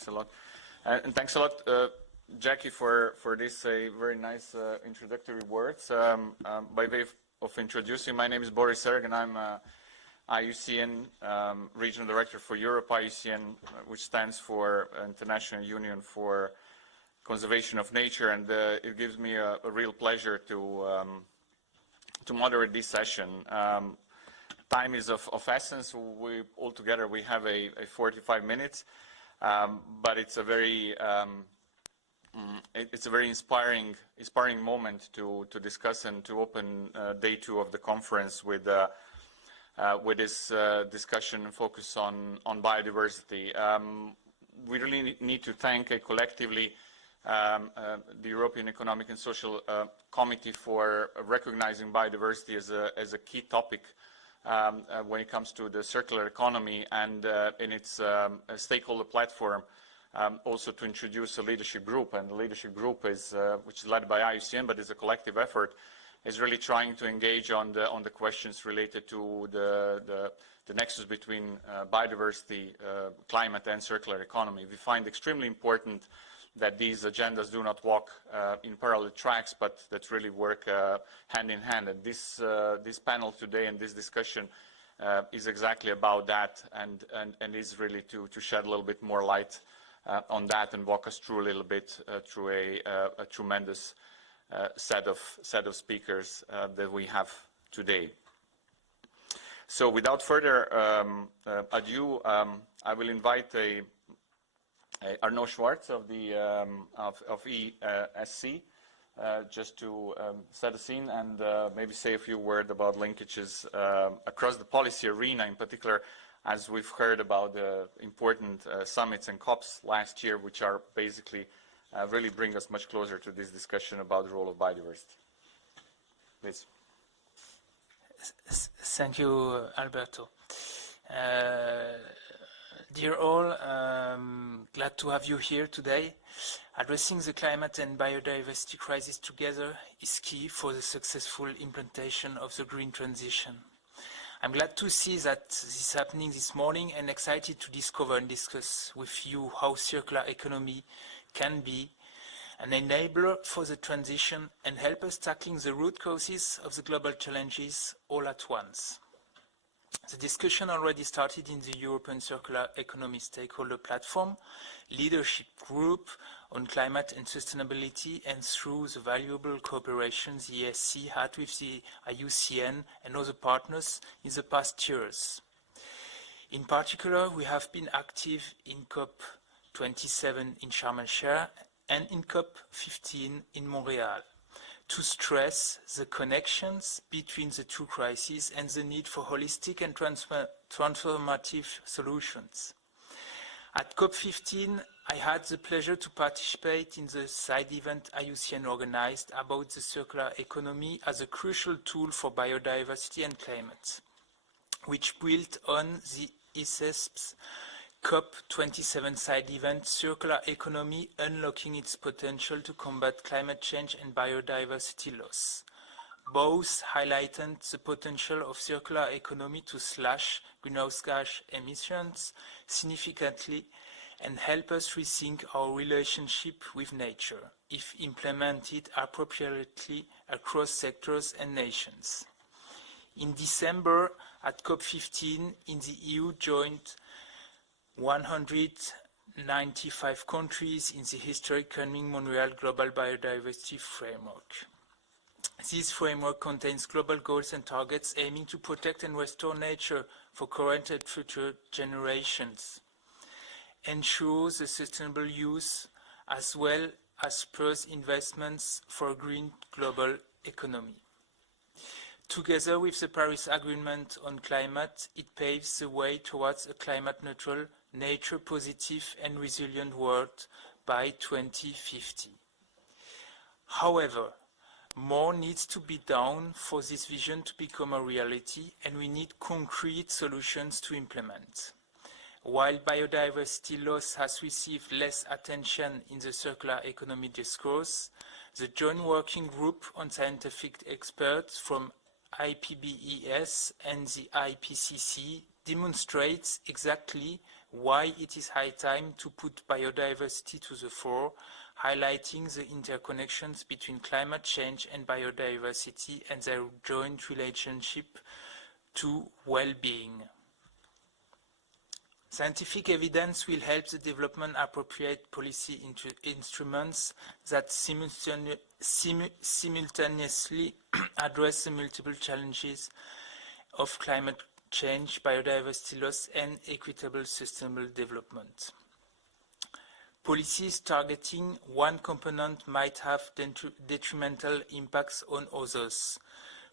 Thanks a lot. And thanks a lot, Jackie, for this very nice introductory words. By way of introducing, my name is Boris Erg, and I'm IUCN Regional Director for Europe, IUCN, which stands for International Union for Conservation of Nature, and it gives me a real pleasure to moderate this session. Time is of essence. Altogether we have a 45 minutes, but it's a very inspiring moment to discuss and to open day 2 of the conference with this discussion and focus on biodiversity. We really need to thank collectively the European Economic and Social Committee for recognizing biodiversity as a key topic when it comes to the circular economy, and in its stakeholder platform also to introduce a leadership group. And the leadership group is which is led by IUCN, but is a collective effort, is really trying to engage on the questions related to the nexus between biodiversity, climate, and circular economy. We find extremely important that these agendas do not walk in parallel tracks, but that really work hand in hand. And this panel today and this discussion is exactly about that, and is really to shed a little bit more light on that and walk us through a little bit through a tremendous set of speakers that we have today. So without further ado, I will invite Arnaud Schwartz of the of ESC just to set the scene and maybe say a few words about linkages across the policy arena, in particular, as we've heard about the important summits and COPs last year, which are basically really bring us much closer to this discussion about the role of biodiversity. Please. Thank you, Alberto. Dear all, glad to have you here today. Addressing the climate and biodiversity crisis together is key for the successful implementation of the green transition. I'm glad to see that this is happening this morning, and excited to discover and discuss with you how circular economy can be an enabler for the transition and help us tackling the root causes of the global challenges all at once. The discussion already started in the European Circular Economy Stakeholder Platform, leadership group on climate and sustainability, and through the valuable cooperation the ESC had with the IUCN and other partners in the past years. In particular, we have been active in COP27 in Sharm el-Sheikh and in COP15 in Montreal, to stress the connections between the two crises and the need for holistic and transformative solutions. At COP15, I had the pleasure to participate in the side event IUCN organized about the circular economy as a crucial tool for biodiversity and climate, which built on the ICESP's COP27 side event, Circular Economy Unlocking Its Potential to Combat Climate Change and Biodiversity Loss. Both highlighted the potential of circular economy to slash greenhouse gas emissions significantly and help us rethink our relationship with nature, if implemented appropriately across sectors and nations. In December, at COP15 in the EU, joined 195 countries in the historic Kunming-Montreal Global Biodiversity Framework. This framework contains global goals and targets aiming to protect and restore nature for current and future generations, ensures the sustainable use as well as spurs investments for a green global economy. Together with the Paris Agreement on climate, it paves the way towards a climate-neutral, nature-positive and resilient world by 2050. However, more needs to be done for this vision to become a reality, and we need concrete solutions to implement. While biodiversity loss has received less attention in the circular economy discourse, the Joint Working Group on Scientific Experts from IPBES and the IPCC demonstrates exactly why it is high time to put biodiversity to the fore, highlighting the interconnections between climate change and biodiversity and their joint relationship to well-being. Scientific evidence will help the development of appropriate policy instruments that simultaneously address the multiple challenges of climate change, biodiversity loss, and equitable sustainable development. Policies targeting one component might have detrimental impacts on others.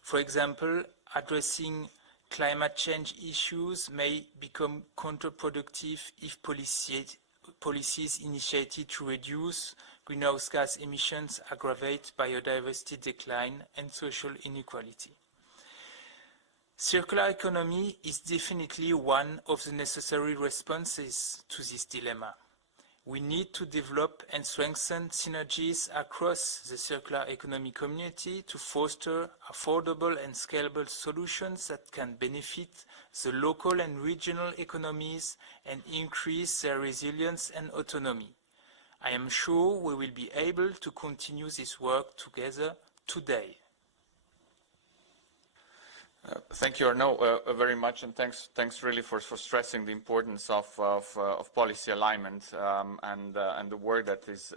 For example, addressing climate change issues may become counterproductive if policies initiated to reduce greenhouse gas emissions aggravate biodiversity decline and social inequality. Circular economy is definitely one of the necessary responses to this dilemma. We need to develop and strengthen synergies across the circular economy community to foster affordable and scalable solutions that can benefit the local and regional economies and increase their resilience and autonomy. I am sure we will be able to continue this work together today. Thank you, Arnaud, very much, and thanks really for stressing the importance of policy alignment and the work that is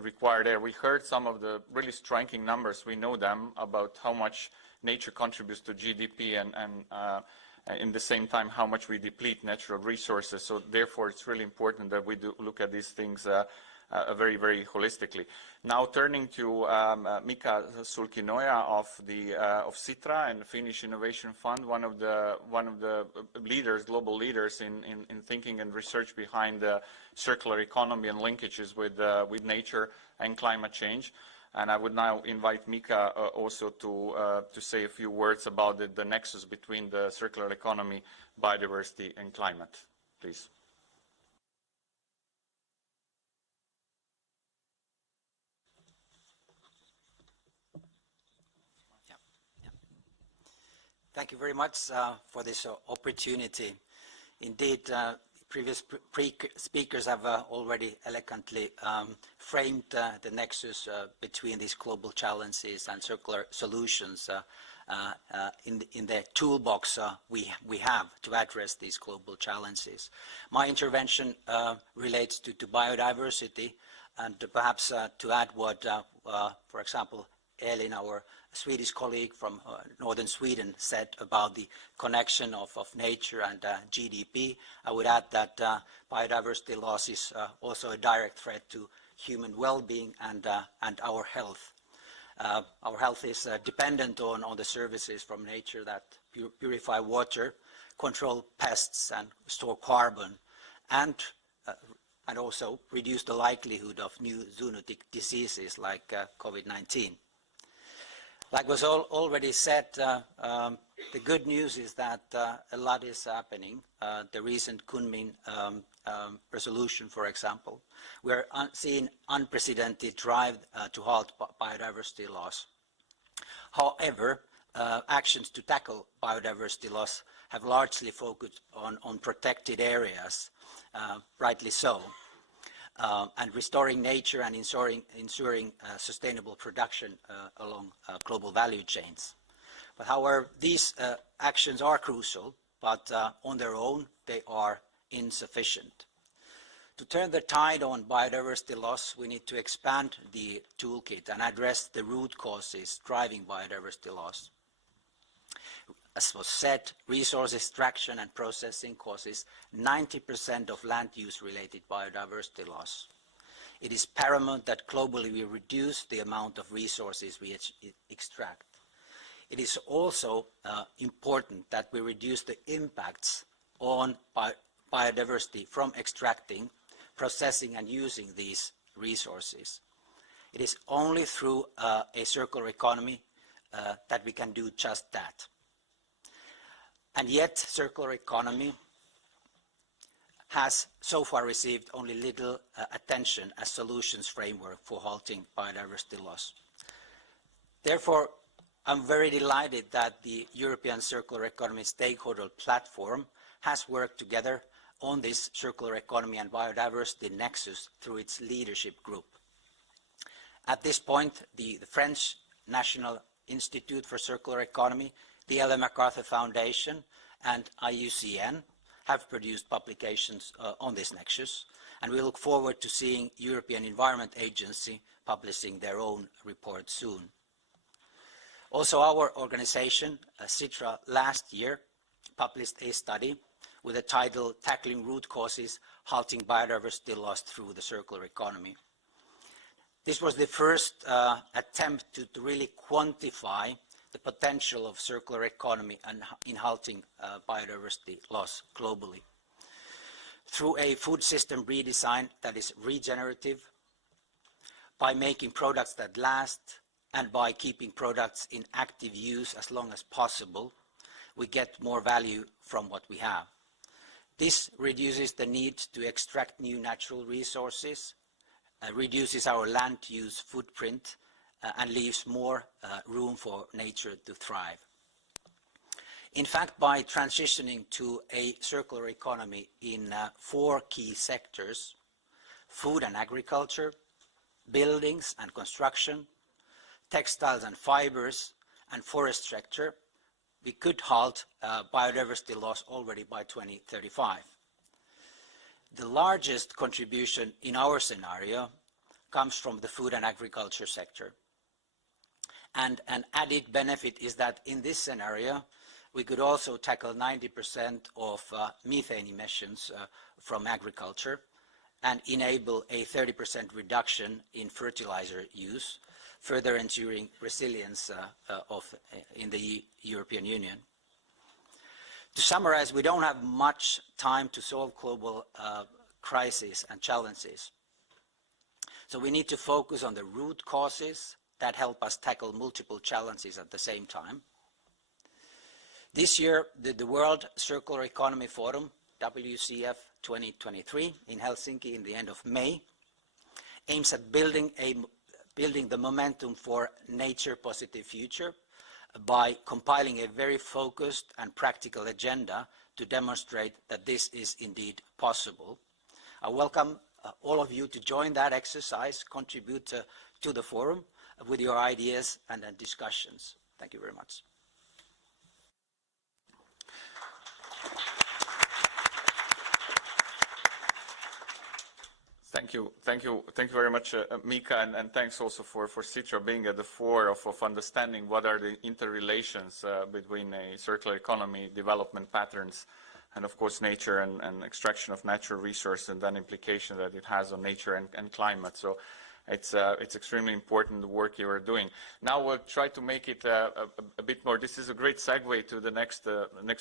required there. We heard some of the really striking numbers. We know them about how much nature contributes to GDP and in the same time how much we deplete natural resources. So therefore, it's really important that we do look at these things very, very holistically. Now turning to Mika Sulkinoja of Sitra and the Finnish Innovation Fund, one of the leaders, global leaders in thinking and research behind the circular economy and linkages with nature and climate change. And I would now invite Mika also to say a few words about the nexus between the circular economy, biodiversity, and climate. Please. Thank you very much for this opportunity. Indeed, previous speakers have already elegantly framed the nexus between these global challenges and circular solutions in the toolbox we have to address these global challenges. My intervention relates to biodiversity, and perhaps to add what, for example, Elin, our Swedish colleague from northern Sweden, said about the connection of nature and GDP, I would add that biodiversity loss is also a direct threat to human well-being and our health. Our health is dependent on the services from nature that purify water, control pests, and store carbon, and also reduce the likelihood of new zoonotic diseases like COVID-19. Like was already said, the good news is that a lot is happening. The recent Kunming resolution, for example, we're seeing unprecedented drive to halt biodiversity loss. However, actions to tackle biodiversity loss have largely focused on protected areas, rightly so. And restoring nature and ensuring sustainable production along global value chains. But however, these actions are crucial, but on their own, they are insufficient. To turn the tide on biodiversity loss, we need to expand the toolkit and address the root causes driving biodiversity loss. As was said, resource extraction and processing causes 90% of land use related biodiversity loss. It is paramount that globally we reduce the amount of resources we extract. It is also important that we reduce the impacts on biodiversity from extracting, processing and using these resources. It is only through a circular economy that we can do just that. And yet, circular economy has so far received only little attention as solutions framework for halting biodiversity loss. Therefore, I'm very delighted that the European Circular Economy Stakeholder Platform has worked together on this circular economy and biodiversity nexus through its leadership group. At this point, the French National Institute for Circular Economy, the Ellen MacArthur Foundation, and IUCN have produced publications on this nexus, and we look forward to seeing European Environment Agency publishing their own report soon. Also, our organization, CITRA, last year published a study with the title Tackling Root Causes, Halting Biodiversity Loss Through the Circular Economy. This was the first attempt to really quantify the potential of circular economy and in halting biodiversity loss globally. Through a food system redesign that is regenerative, by making products that last, and by keeping products in active use as long as possible, we get more value from what we have. This reduces the need to extract new natural resources, reduces our land use footprint, and leaves more room for nature to thrive. In fact, by transitioning to a circular economy in 4 key sectors, food and agriculture, buildings and construction, textiles and fibers, and forest sector, we could halt biodiversity loss already by 2035. The largest contribution in our scenario comes from the food and agriculture sector. And an added benefit is that in this scenario, we could also tackle 90% of methane emissions from agriculture and enable a 30% reduction in fertilizer use, further ensuring resilience in the European Union. To summarize, we don't have much time to solve global crises and challenges. So we need to focus on the root causes that help us tackle multiple challenges at the same time. This year, the World Circular Economy Forum, WCF 2023, in Helsinki in the end of May, aims at building the momentum for nature-positive future by compiling a very focused and practical agenda to demonstrate that this is indeed possible. I welcome all of you to join that exercise, contribute to the forum with your ideas and discussions. Thank you very much. Thank you very much, Mika, and thanks also for CITRA being at the fore of understanding what are the interrelations between a circular economy, development patterns, and of course nature and extraction of natural resource, and then implication that it has on nature and climate. So it's extremely important the work you are doing. Now we'll try to make it a bit more. This is a great segue to the next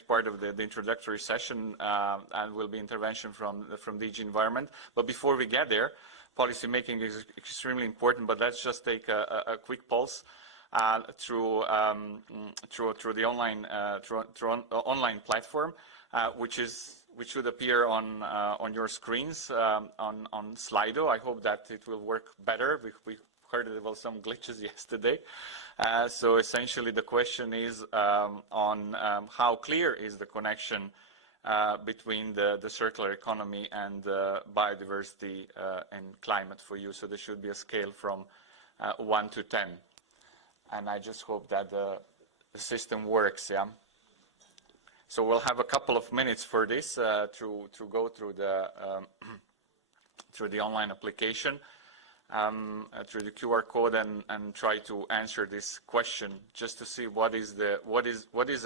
part of the introductory session, and will be intervention from DG Environment. But before we get there, policy making is extremely important. But let's just take a quick pulse through the online platform, which should appear on your screens on Slido. I hope that it will work better. We heard there were some glitches yesterday. So essentially the question is on how clear is the connection between the circular economy and biodiversity and climate for you. So there should be a scale from 1 to 10. And I just hope that the system works, yeah? So we'll have a couple of minutes for this to go through the online application, through the QR code, and try to answer this question just to see what is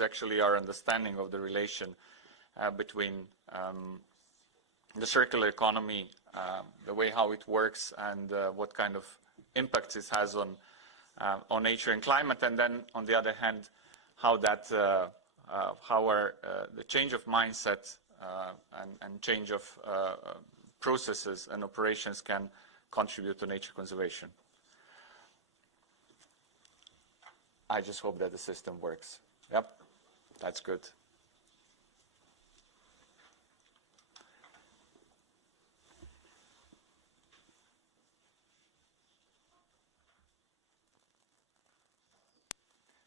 actually our understanding of the relation between the circular economy, the way how it works, and what kind of impacts it has on nature and climate, and then on the other hand, how that the change of mindset and change of processes and operations can contribute to nature conservation. I just hope that the system works. Yep, that's good.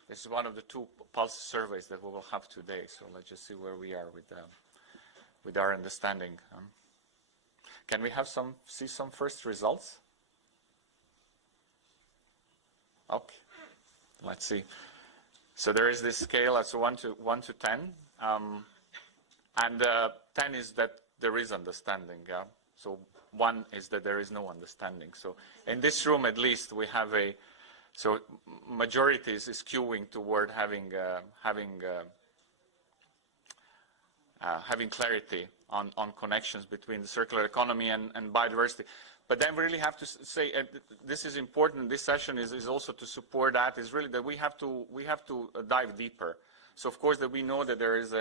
This is one of the 2 pulse surveys that we will have today, so let's just see where we are with our understanding. Can we have see some first results? Okay, let's see. So there is this scale as 1 to 10, and 10 is that there is understanding. Yeah. So 1 is that there is no understanding. So in this room, at least, we have so majority is skewing toward having clarity on connections between the circular economy and biodiversity. But then we really have to say, this is important, this session is also to support that, is really that we have to dive deeper. So of course that we know that there is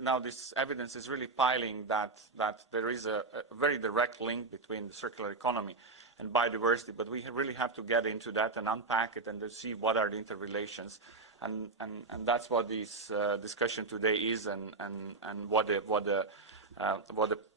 now this evidence is really piling that there is a very direct link between the circular economy and biodiversity, but we really have to get into that and unpack it and to see what are the interrelations. And that's what this discussion today is, and what the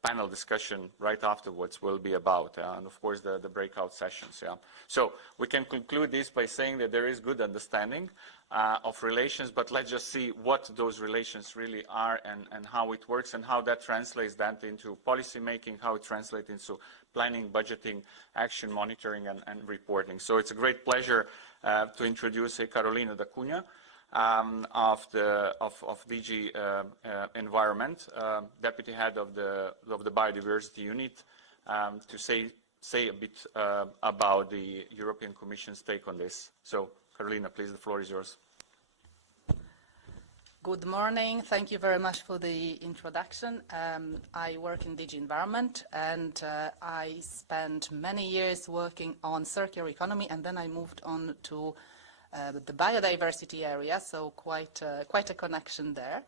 panel discussion right afterwards will be about, and of course the breakout sessions. Yeah. So we can conclude this by saying that there is good understanding of relations, but let's just see what those relations really are, and how it works, and how that translates that into policy making, how it translates into planning, budgeting, action, monitoring, and reporting. So it's a great pleasure to introduce Carolina da Cunha of DG Environment, Deputy Head of the Biodiversity Unit, to say a bit about the European Commission's take on this. So, Carolina, please, the floor is yours. Good morning. Thank you very much for the introduction. I work in DG Environment, and I spent many years working on circular economy, and then I moved on to the biodiversity area, so quite a connection there.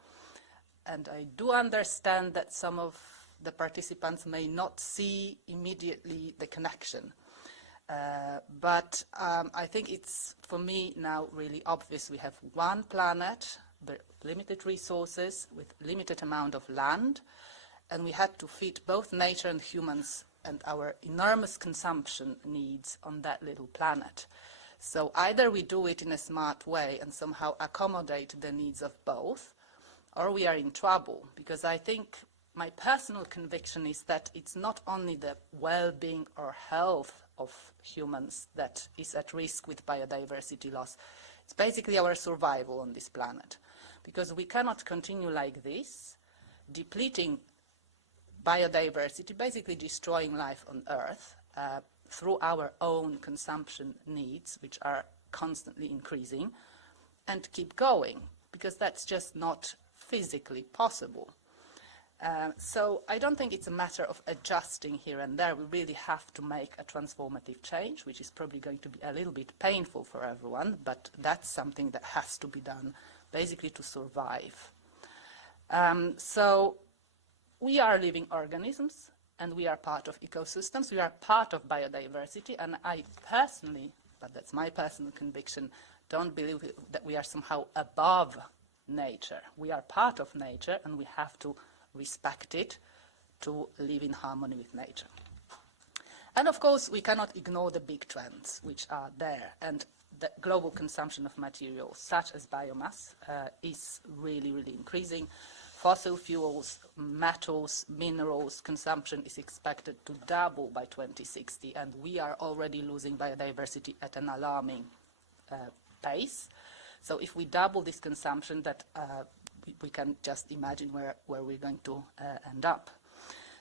And I do understand that some of the participants may not see immediately the connection. But I think it's, for me now, really obvious. We have one planet, the limited resources with limited amount of land, and we had to fit both nature and humans and our enormous consumption needs on that little planet. So either we do it in a smart way and somehow accommodate the needs of both, or we are in trouble, because I think my personal conviction is that it's not only the well-being or health of humans that is at risk with biodiversity loss. It's basically our survival on this planet, because we cannot continue like this, depleting biodiversity, basically destroying life on Earth through our own consumption needs, which are constantly increasing, and keep going, because that's just not physically possible. So I don't think it's a matter of adjusting here and there. We really have to make a transformative change, which is probably going to be a little bit painful for everyone, but that's something that has to be done basically to survive. So we are living organisms, and we are part of ecosystems. We are part of biodiversity, and I personally, but that's my personal conviction, don't believe that we are somehow above nature. We are part of nature, and we have to respect it to live in harmony with nature. And of course, we cannot ignore the big trends which are there, and the global consumption of materials such as biomass is really, really increasing. Fossil fuels, metals, minerals consumption is expected to double by 2060, and we are already losing biodiversity at an alarming pace. So if we double this consumption, that we can just imagine where we're going to end up.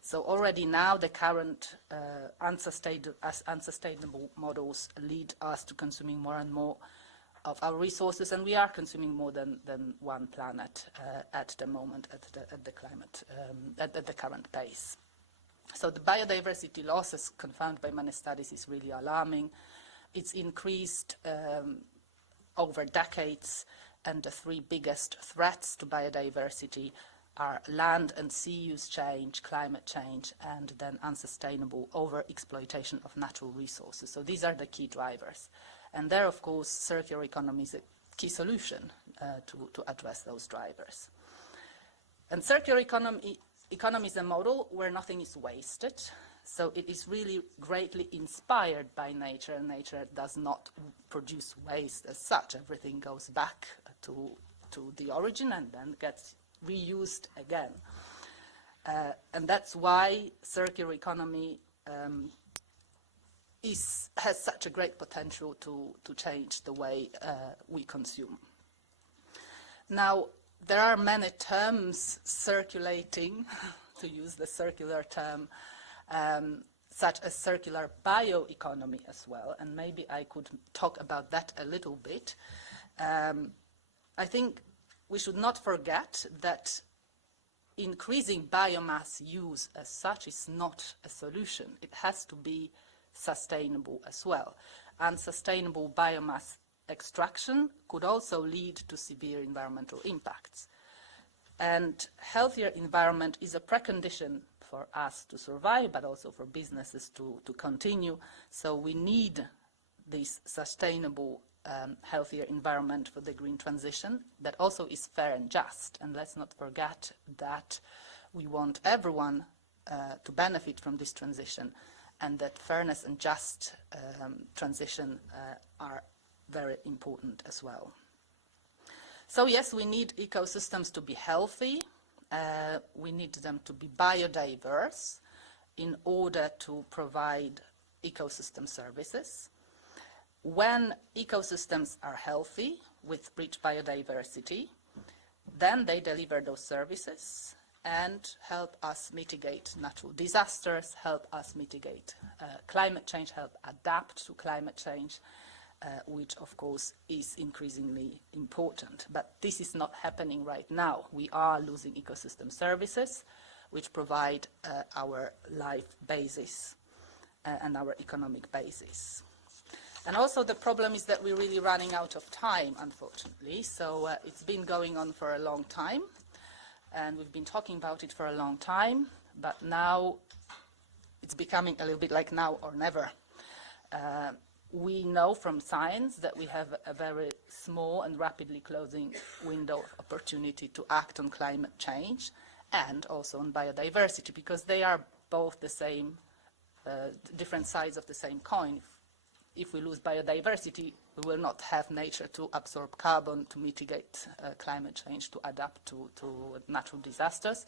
So already now the current unsustainable models lead us to consuming more and more of our resources, and we are consuming more than one planet at the moment, at the current pace. So the biodiversity loss, as confirmed by many studies, is really alarming. It's increased over decades, and the three biggest threats to biodiversity are land and sea use change, climate change, and then unsustainable over-exploitation of natural resources. So these are the key drivers. And there, of course, circular economy is a key solution to address those drivers. And circular economy is a model where nothing is wasted. So it is really greatly inspired by nature, and nature does not produce waste as such. Everything goes back to the origin and then gets reused again. And that's why circular economy has such a great potential to change the way we consume. Now, there are many terms circulating, to use the circular term, such as circular bioeconomy as well, and maybe I could talk about that a little bit. I think we should not forget that increasing biomass use as such is not a solution. It has to be sustainable as well. Unsustainable biomass extraction could also lead to severe environmental impacts. And healthier environment is a precondition for us to survive, but also for businesses to continue. So we need this sustainable, healthier environment for the green transition that also is fair and just. And let's not forget that we want everyone to benefit from this transition, and that fairness and just transition are very important as well. So yes, we need ecosystems to be healthy. We need them to be biodiverse in order to provide ecosystem services. When ecosystems are healthy with rich biodiversity, then they deliver those services and help us mitigate natural disasters, help us mitigate climate change, help adapt to climate change, which of course is increasingly important. But this is not happening right now. We are losing ecosystem services which provide our life basis and our economic basis. And also the problem is that we're really running out of time, unfortunately. So it's been going on for a long time, and we've been talking about it for a long time, but now it's becoming a little bit like now or never. We know from science that we have a very small and rapidly closing window of opportunity to act on climate change and also on biodiversity, because they are both the same, different sides of the same coin. If we lose biodiversity, we will not have nature to absorb carbon, to mitigate climate change, to adapt to natural disasters.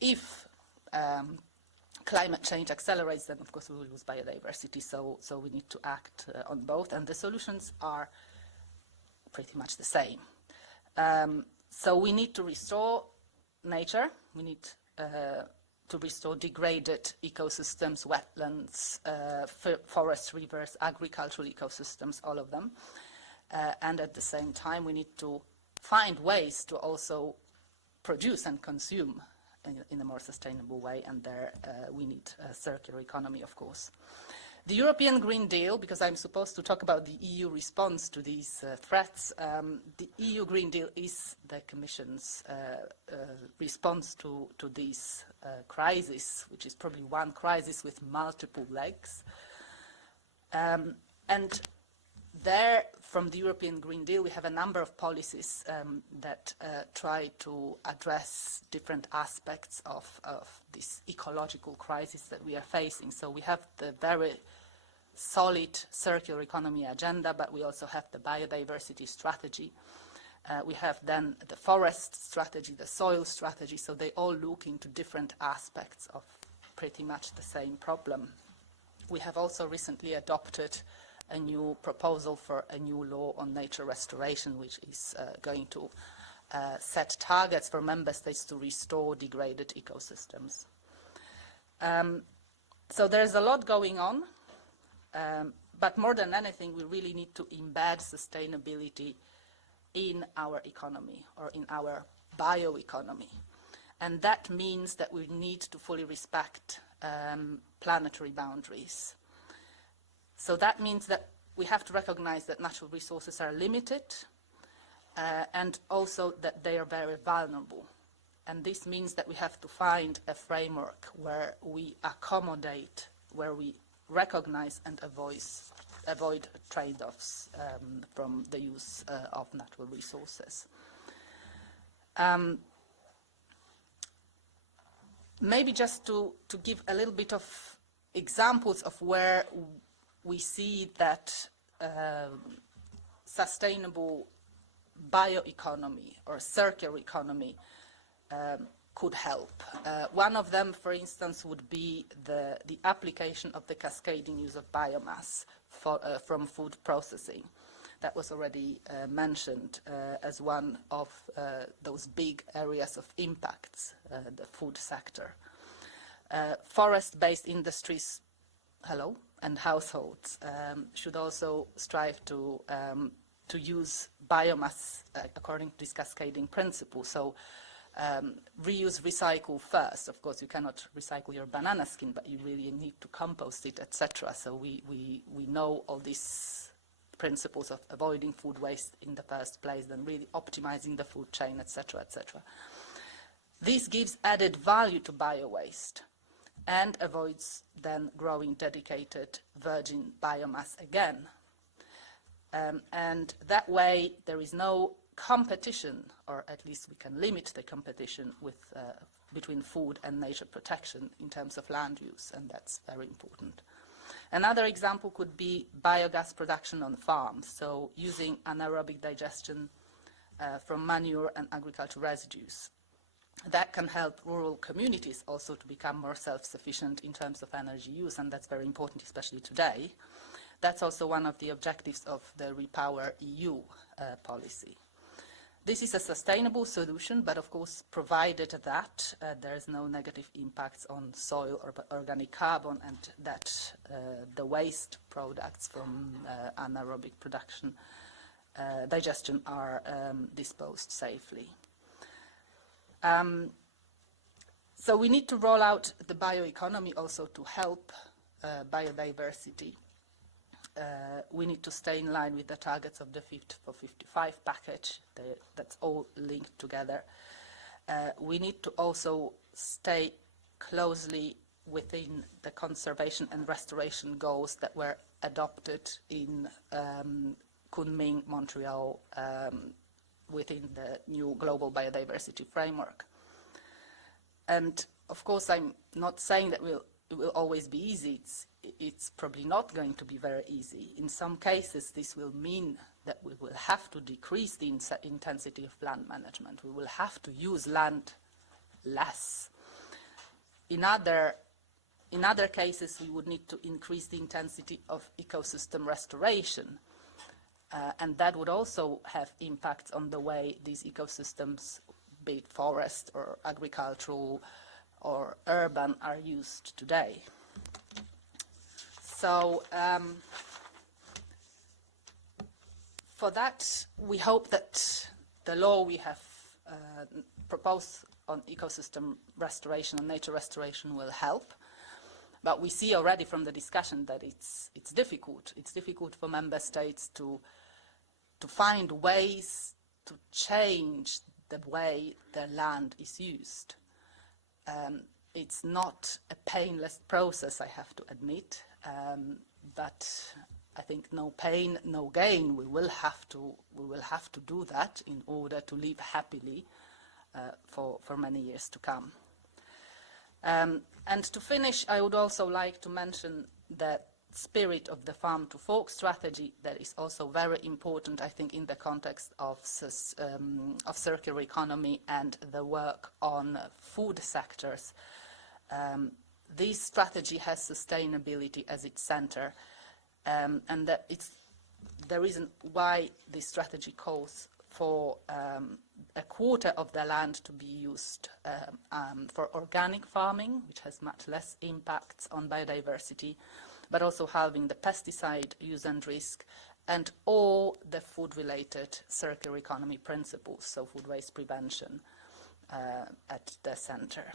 If climate change accelerates, then of course we will lose biodiversity, so we need to act on both, and the solutions are pretty much the same. So we need to restore nature, we need to restore degraded ecosystems, wetlands, forests, rivers, agricultural ecosystems, all of them. And at the same time, we need to find ways to also produce and consume in a more sustainable way, and there we need a circular economy, of course. The European Green Deal, because I'm supposed to talk about the EU response to these threats, the EU Green Deal is the Commission's response to this crisis, which is probably one crisis with multiple legs. And there, from the European Green Deal, we have a number of policies that try to address different aspects of this ecological crisis that we are facing. So we have the very solid circular economy agenda, but we also have the biodiversity strategy. We have then the forest strategy, the soil strategy, so they all look into different aspects of pretty much the same problem. We have also recently adopted a new proposal for a new law on nature restoration, which is going to set targets for member states to restore degraded ecosystems. So there's a lot going on, but more than anything, we really need to embed sustainability in our economy, or in our bioeconomy. And that means that we need to fully respect planetary boundaries. So that means that we have to recognize that natural resources are limited, and also that they are very vulnerable. And this means that we have to find a framework where we accommodate, where we recognize and avoid trade-offs from the use of natural resources. Maybe just to give a little bit of examples of where we see that sustainable bioeconomy or circular economy could help. One of them, for instance, would be the application of the cascading use of biomass from food processing. That was already mentioned as one of those big areas of impacts, the food sector. Forest-based industries, and households should also strive to use biomass according to this cascading principle. So reuse, recycle first. Of course, you cannot recycle your banana skin, but you really need to compost it, etc. So we know all these principles of avoiding food waste in the first place, then really optimizing the food chain, etc., etc. This gives added value to bio-waste and avoids then growing dedicated virgin biomass again. And that way there is no competition, or at least we can limit the competition between food and nature protection in terms of land use, and that's very important. Another example could be biogas production on farms, so using anaerobic digestion from manure and agricultural residues. That can help rural communities also to become more self-sufficient in terms of energy use, and that's very important, especially today. That's also one of the objectives of the Repower EU policy. This is a sustainable solution, but of course, provided that there is no negative impacts on soil or organic carbon, and that the waste products from anaerobic production, digestion are disposed safely. So we need to roll out the bioeconomy also to help biodiversity. We need to stay in line with the targets of the Fit for 55 package. That's all linked together. We need to also stay closely within the conservation and restoration goals that were adopted in Kunming, Montreal, within the new global biodiversity framework. And of course, I'm not saying that it will always be easy. It's probably not going to be very easy. In some cases, this will mean that we will have to decrease the intensity of land management. We will have to use land less. In other cases, we would need to increase the intensity of ecosystem restoration. And that would also have impacts on the way these ecosystems, be it forest or agricultural or urban, are used today. So for that, we hope that the law we have proposed on ecosystem restoration and nature restoration will help. But we see already from the discussion that it's difficult. It's difficult for member states to find ways to change the way the land is used. It's not a painless process, I have to admit, but I think no pain, no gain. We will have to do that in order to live happily for many years to come. And to finish, I would also like to mention the spirit of the farm to fork strategy that is also very important, I think, in the context of circular economy and the work on food sectors. This strategy has sustainability as its center, and that it's the reason why this strategy calls for a quarter of the land to be used for organic farming, which has much less impacts on biodiversity, but also halving the pesticide use and risk, and all the food-related circular economy principles, so food waste prevention at the center.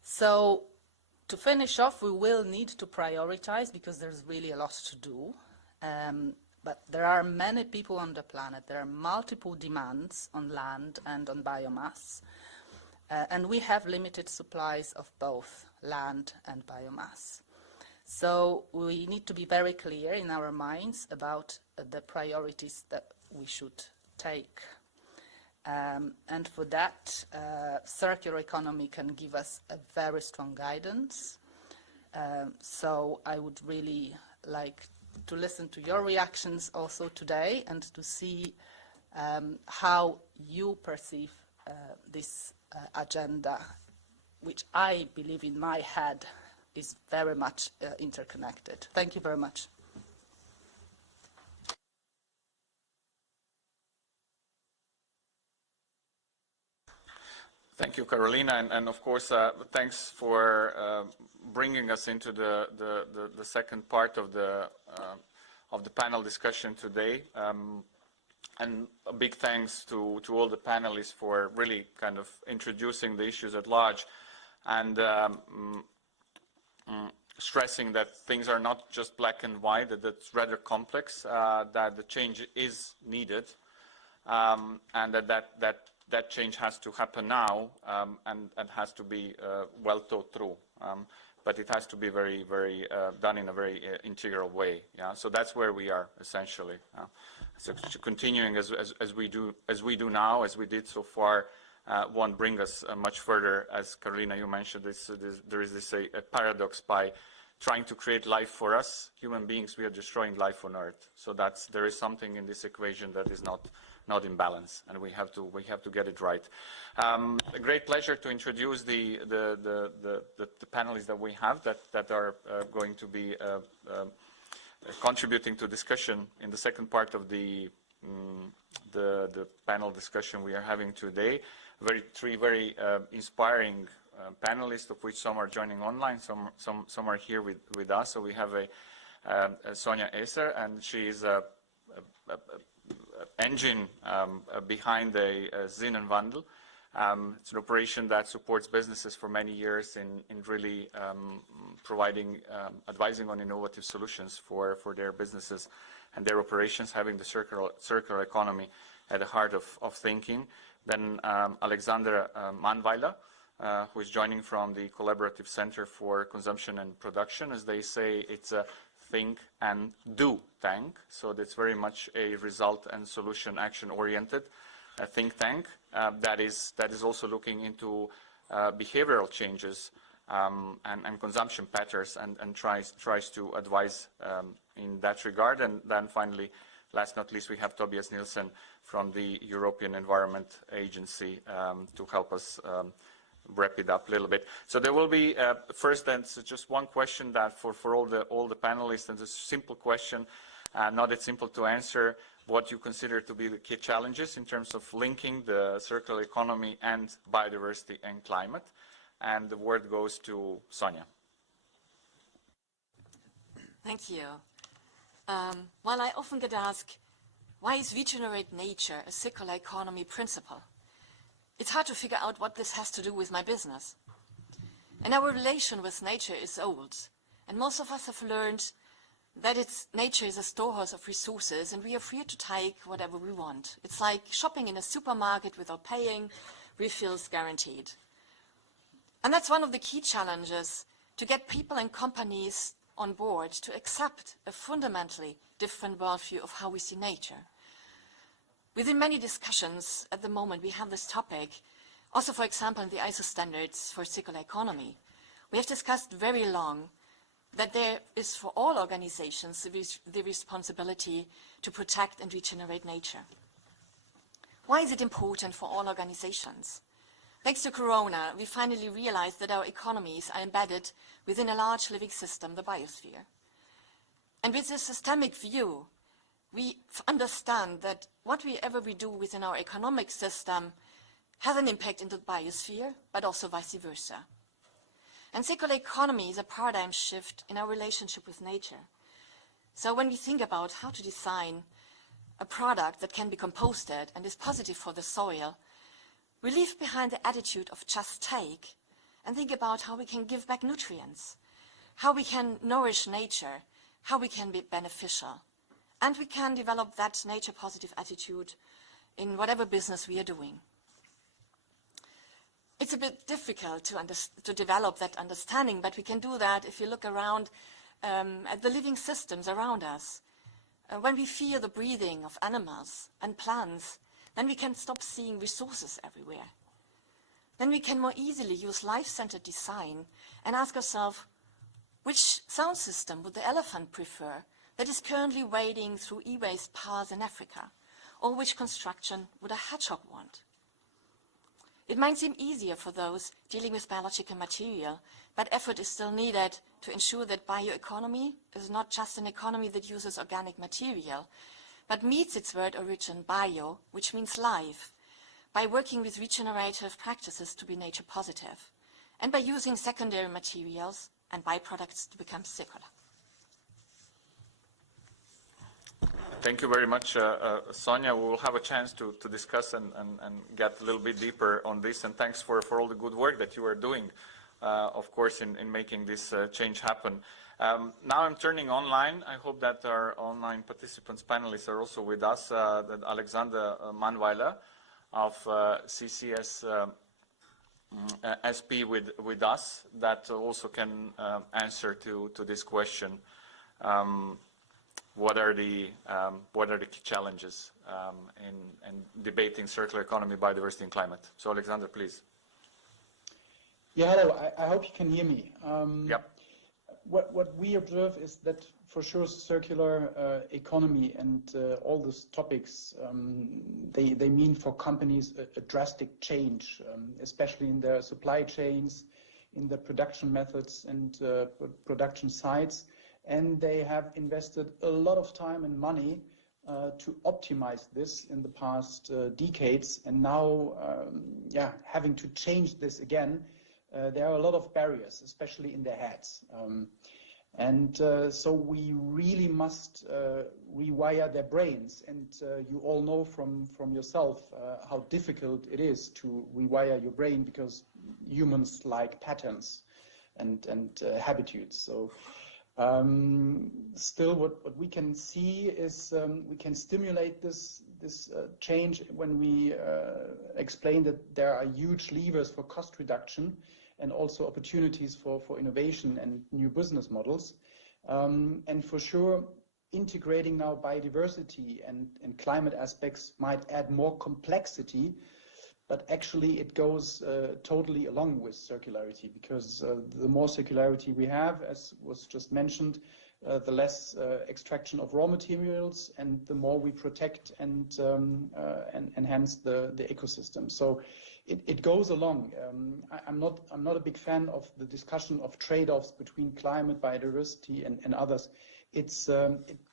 So to finish off, we will need to prioritize, because there's really a lot to do. But there are many people on the planet. There are multiple demands on land and on biomass. And we have limited supplies of both land and biomass. So we need to be very clear in our minds about the priorities that we should take. And for that, circular economy can give us a very strong guidance. So I would really like to listen to your reactions also today, and to see how you perceive this agenda, which I believe in my head is very much interconnected. Thank you very much. Thank you, Carolina, and of course, thanks for bringing us into the second part of the panel discussion today. And a big thanks to all the panelists for really kind of introducing the issues at large and stressing that things are not just black and white, that it's rather complex, that the change is needed, and that change has to happen now, and has to be well thought through. But it has to be very, very done in a very integral way. Yeah, so that's where we are essentially. So continuing as we do now, as we did so far, won't bring us much further. As Carolina, you mentioned, there is this a paradox by trying to create life for us, human beings. We are destroying life on Earth. So there is something in this equation that is not in balance, and we have to get it right. A great pleasure to introduce the panelists that we have that are going to be contributing to discussion in the second part of the panel discussion we are having today. Three very inspiring panelists, of which some are joining online, some are here with us. So we have Sonja Eser, and she is a engine behind the Zinnenwandel. It's an operation that supports businesses for many years in really providing, advising on innovative solutions for their businesses and their operations, having the circular economy at the heart of thinking. Then Alexander Manweiler, who is joining from the Collaborative Center for Consumption and Production. As they say, it's a think and do tank. So that's very much a result and solution action oriented think tank that is also looking into behavioral changes and consumption patterns and tries to advise in that regard. And then finally, last not least, we have Tobias Nielsen from the European Environment Agency to help us wrap it up a little bit. So there will be first then just one question that for all the panelists, and it's a simple question, not that simple to answer. What you consider to be the key challenges in terms of linking the circular economy and biodiversity and climate? And the word goes to Sonja. Thank you. Well, I often get asked, why is regenerate nature a circular economy principle? It's hard to figure out what this has to do with my business. And our relation with nature is old. And most of us have learned that nature is a storehouse of resources, and we are free to take whatever we want. It's like shopping in a supermarket without paying, refills guaranteed. And that's one of the key challenges, to get people and companies on board to accept a fundamentally different worldview of how we see nature. Within many discussions at the moment, we have this topic. Also, for example, in the ISO standards for circular economy, we have discussed very long that there is for all organizations the responsibility to protect and regenerate nature. Why is it important for all organizations? Thanks to Corona, we finally realized that our economies are embedded within a large living system, the biosphere. And with this systemic view, we understand that whatever we do within our economic system has an impact in the biosphere, but also vice versa. And circular economy is a paradigm shift in our relationship with nature. So when we think about how to design a product that can be composted and is positive for the soil, we leave behind the attitude of just take and think about how we can give back nutrients, how we can nourish nature, how we can be beneficial. And we can develop that nature positive attitude in whatever business we are doing. It's a bit difficult to develop that understanding, but we can do that if you look around at the living systems around us. When we feel the breathing of animals and plants, then we can stop seeing resources everywhere. Then we can more easily use life-centered design and ask ourselves, which sound system would the elephant prefer that is currently wading through e-waste paths in Africa? Or which construction would a hedgehog want? It might seem easier for those dealing with biological material, but effort is still needed to ensure that bioeconomy is not just an economy that uses organic material, but meets its word origin bio, which means life, by working with regenerative practices to be nature positive, and by using secondary materials and byproducts to become circular. Thank you very much, Sonia. We will have a chance to discuss and get a little bit deeper on this. And thanks for all the good work that you are doing, of course, in making this change happen. Now I'm turning online. I hope that our online participants, panelists, are also with us. That Alexander Manweiler of CCS SP with us, that also can answer to this question. What are the key challenges in debating circular economy, biodiversity, and climate? So, Alexander, please. Yeah, hello. I hope you can hear me. Yep. What we observe is that for sure circular economy and all those topics, they mean for companies a drastic change, especially in their supply chains, in the production methods and production sites. And they have invested a lot of time and money to optimize this in the past decades. And now, having to change this again, there are a lot of barriers, especially in their heads. So we really must rewire their brains. And you all know from yourself how difficult it is to rewire your brain, because humans like patterns and habitudes. So still, what we can see is we can stimulate this change when we explain that there are huge levers for cost reduction and also opportunities for innovation and new business models. And for sure, integrating now biodiversity and climate aspects might add more complexity, but actually it goes totally along with circularity, because the more circularity we have, as was just mentioned, the less extraction of raw materials and the more we protect and enhance the ecosystem. So it goes along. I'm not a big fan of the discussion of trade-offs between climate, biodiversity and others. It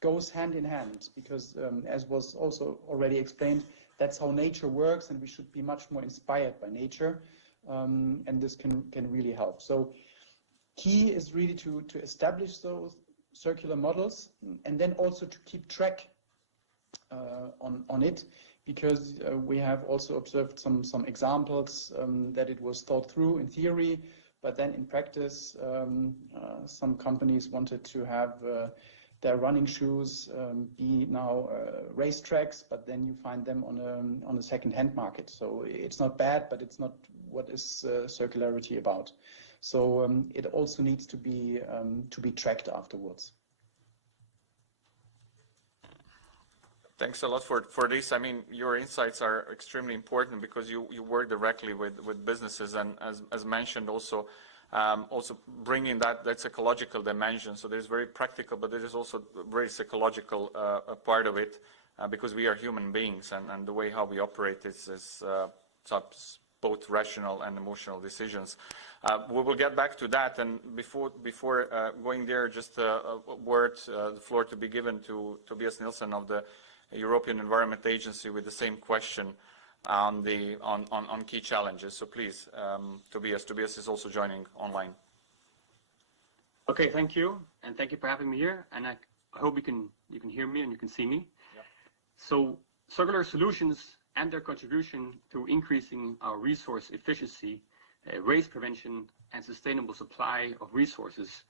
goes hand in hand, because as was also already explained, that's how nature works, and we should be much more inspired by nature, and this can really help. So key is really to establish those circular models, and then also to keep track on it, because we have also observed some examples that it was thought through in theory, but then in practice some companies wanted to have their running shoes be now racetracks, but then you find them on a second-hand market. So it's not bad, but it's not what is circularity about. So it also needs to be tracked afterwards. Thanks a lot for this. I mean, your insights are extremely important, because you work directly with businesses, and as mentioned also bringing that psychological dimension. So there's very practical, but there is also very psychological part of it, because we are human beings, and the way how we operate is both rational and emotional decisions. We will get back to that, and before going there, just a word, the floor to be given to Tobias Nielsen of the European Environment Agency with the same question on key challenges. So please, Tobias. Tobias is also joining online. Okay, thank you, and thank you for having me here. And I hope you can hear me and you can see me. Yeah. So circular solutions and their contribution to increasing our resource efficiency, waste prevention, and sustainable supply of resources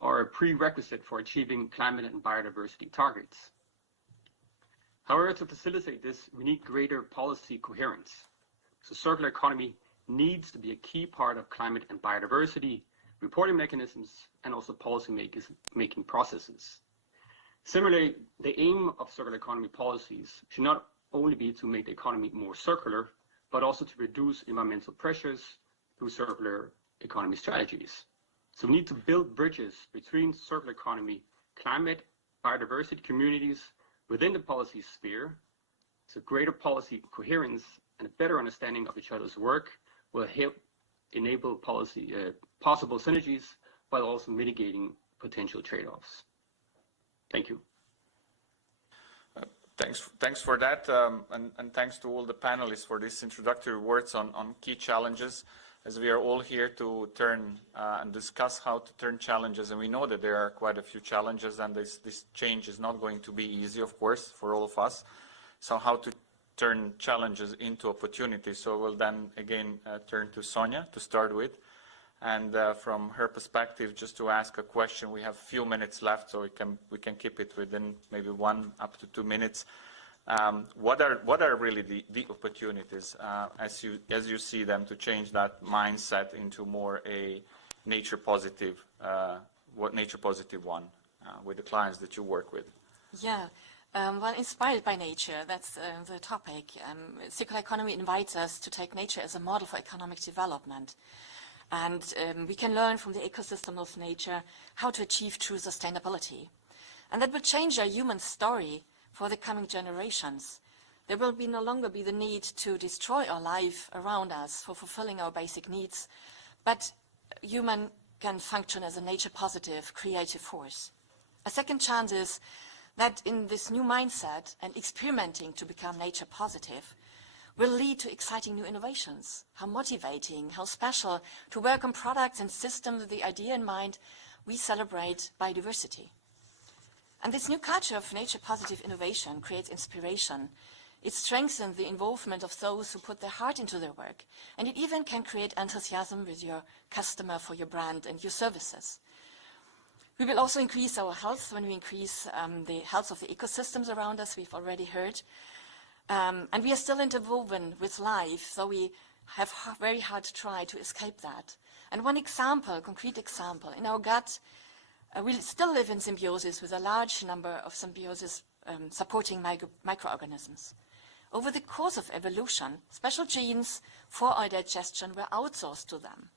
are a prerequisite for achieving climate and biodiversity targets. However, to facilitate this, we need greater policy coherence. So circular economy needs to be a key part of climate and biodiversity reporting mechanisms and also policy making processes. Similarly, the aim of circular economy policies should not only be to make the economy more circular, but also to reduce environmental pressures through circular economy strategies. So we need to build bridges between circular economy, climate, biodiversity communities within the policy sphere, so greater policy coherence and a better understanding of each other's work will help enable possible synergies while also mitigating potential trade-offs. Thank you. Thanks for that, and thanks to all the panelists for these introductory words on key challenges, as we are all here to turn and discuss how to turn challenges, and we know that there are quite a few challenges, and this change is not going to be easy, of course, for all of us. So how to turn challenges into opportunities. So we'll then again turn to Sonia to start with. And from her perspective, just to ask a question, we have a few minutes left, so we can keep it within maybe 1 up to 2 minutes. What are really the opportunities as you see them to change that mindset into more a nature positive one with the clients that you work with? Yeah. Well, inspired by nature, that's the topic. Circular economy invites us to take nature as a model for economic development. And we can learn from the ecosystem of nature how to achieve true sustainability. And that will change our human story for the coming generations. There will no longer be the need to destroy our life around us for fulfilling our basic needs, but human can function as a nature-positive, creative force. A second chance is that in this new mindset and experimenting to become nature-positive, will lead to exciting new innovations. How motivating, how special to work on products and systems with the idea in mind we celebrate biodiversity. And this new culture of nature-positive innovation creates inspiration. It strengthens the involvement of those who put their heart into their work. And it even can create enthusiasm with your customer for your brand and your services. We will also increase our health when we increase the health of the ecosystems around us, we've already heard. And we are still interwoven with life, so we have very hard to try to escape that. And one example, concrete example, in our gut, we still live in symbiosis with a large number of symbiosis supporting microorganisms. Over the course of evolution, special genes for our digestion were outsourced to them.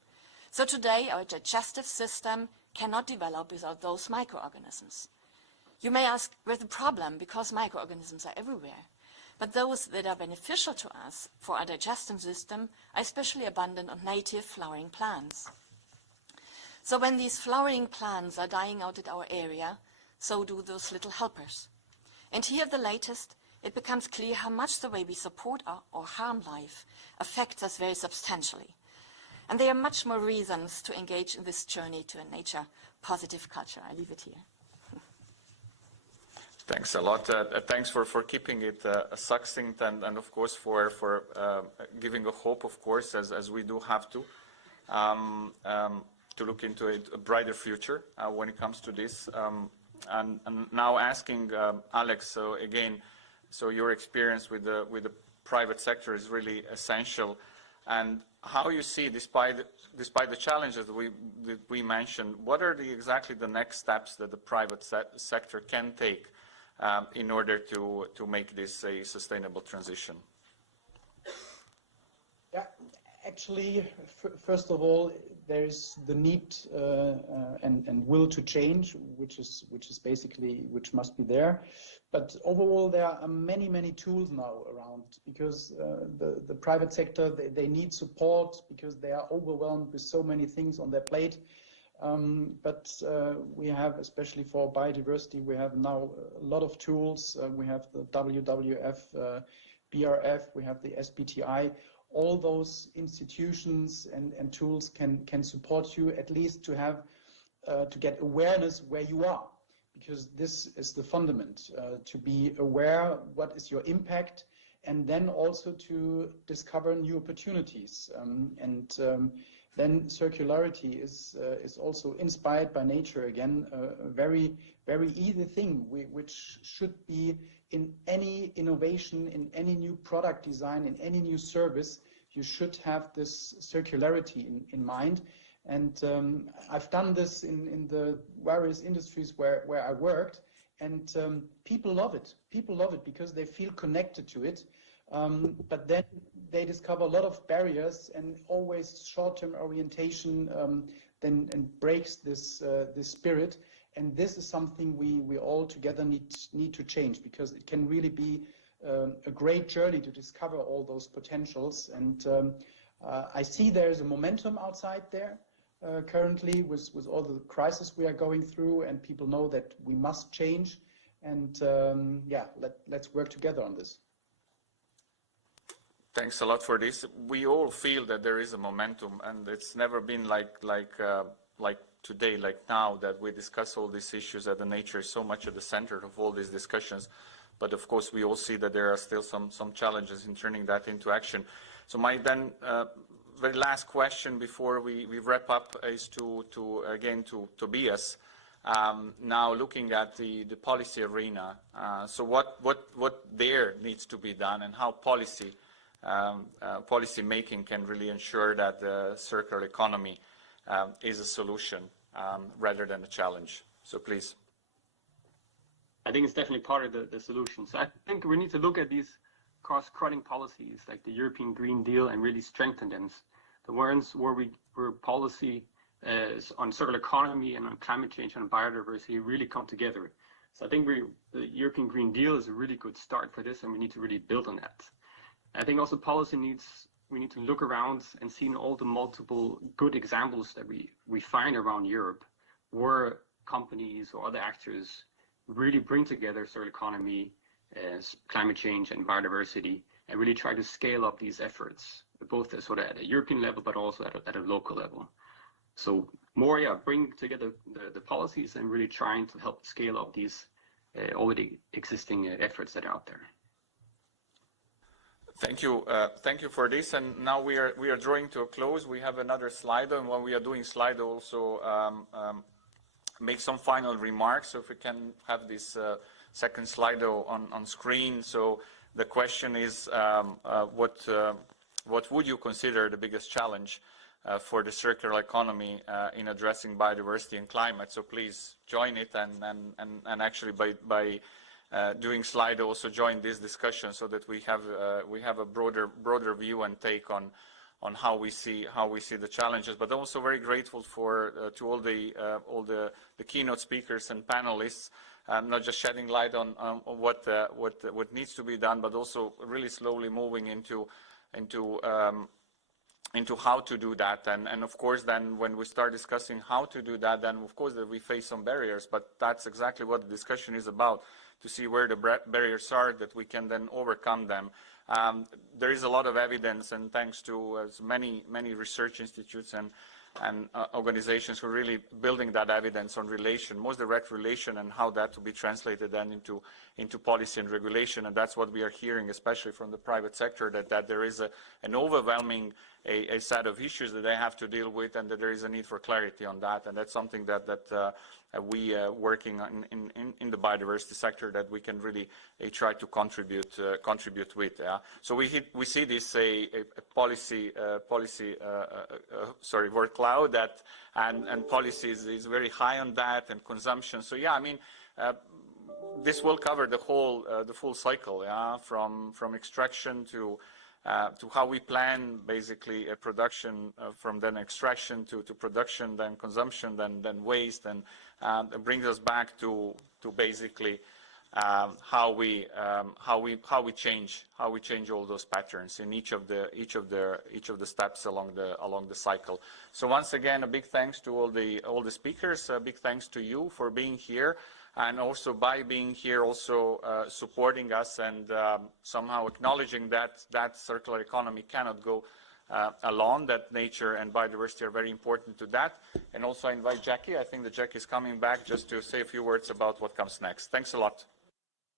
So today, our digestive system cannot develop without those microorganisms. You may ask, where's the problem? Because microorganisms are everywhere. But those that are beneficial to us for our digestive system are especially abundant on native flowering plants. So when these flowering plants are dying out at our area, so do those little helpers. And here at the latest, it becomes clear how much the way we support or harm life affects us very substantially. And there are much more reasons to engage in this journey to a nature-positive culture. I leave it here. Thanks a lot. Thanks for keeping it succinct and of course for giving a hope, of course, as we do have to look into a brighter future when it comes to this. And now asking Alex, so again, so your experience with the private sector is really essential, and how you see, despite the challenges that we mentioned, what are exactly the next steps that the private sector can take in order to make this a sustainable transition? Yeah, actually, first of all, there is the need and will to change, which must be there. But overall, there are many tools now around, because the private sector, they need support because they are overwhelmed with so many things on their plate. But we have, especially for biodiversity, we have now a lot of tools. We have the WWF, BRF, we have the SBTI. All those institutions and tools can support you, at least to have to get awareness where you are, because this is the fundament, to be aware what is your impact, and then also to discover new opportunities. Then circularity is also inspired by nature again, a very easy thing which should be in any innovation, in any new product design, in any new service. You should have this circularity in mind. And I've done this in the various industries where I worked, and people love it. People love it because they feel connected to it. But then they discover a lot of barriers, and always short-term orientation then breaks this spirit. And this is something we all together need to change, because it can really be a great journey to discover all those potentials. And I see there's a momentum outside there currently with all the crisis we are going through, and people know that we must change. And yeah, let's work together on this. Thanks a lot for this. We all feel that there is a momentum, and it's never been like today, like now, that we discuss all these issues, that the nature is so much at the center of all these discussions. But of course, we all see that there are still some challenges in turning that into action. So my then very last question before we wrap up is to Tobias. Now looking at the policy arena, so what there needs to be done, and how policy making can really ensure that the circular economy is a solution rather than a challenge. So please. I think it's definitely part of the solution. So I think we need to look at these cross-cutting policies like the European Green Deal and really strengthen them. The ones where policy on circular economy and on climate change and biodiversity really come together. So I think the European Green Deal is a really good start for this, and we need to really build on that. I think also we need to look around and see all the multiple good examples that we find around Europe where companies or other actors really bring together circular economy, climate change and biodiversity, and really try to scale up these efforts, both sort of at a European level, but also at a local level. So more, bring together the policies and really trying to help scale up these already existing efforts that are out there. Thank you for this. And now we are drawing to a close. We have another Slido, and when we are doing Slido, also make some final remarks. So if we can have this second Slido on screen. So the question is, what would you consider the biggest challenge for the circular economy in addressing biodiversity and climate? So please join it, and actually by doing Slido also join this discussion, so that we have a broader view and take on how we see the challenges. But also very grateful to all the keynote speakers and panelists, not just shedding light on what needs to be done, but also really slowly moving into how to do that. And of course, then when we start discussing how to do that, then of course that we face some barriers, but that's exactly what the discussion is about, to see where the barriers are, that we can then overcome them. There is a lot of evidence, and thanks to many research institutes and organizations who are really building that evidence on relation, most direct relation, and how that to be translated then into policy and regulation. And that's what we are hearing, especially from the private sector, that there is an overwhelming a set of issues that they have to deal with, and that there is a need for clarity on that. And that's something that we working in the biodiversity sector, that we can really try to contribute with. So we see this a policy word cloud, that and policy is very high on that, and consumption. So I mean, this will cover the full cycle, from extraction to how we plan basically a production, from then extraction to production, then consumption, then waste, and it brings us back to basically how we change all those patterns in each of the steps along the cycle. So once again, a big thanks to all the speakers. A big thanks to you for being here, and also by being here, also supporting us, and somehow acknowledging that circular economy cannot go alone, that nature and biodiversity are very important to that. And also I invite Jackie. I think that Jackie is coming back just to say a few words about what comes next. Thanks a lot.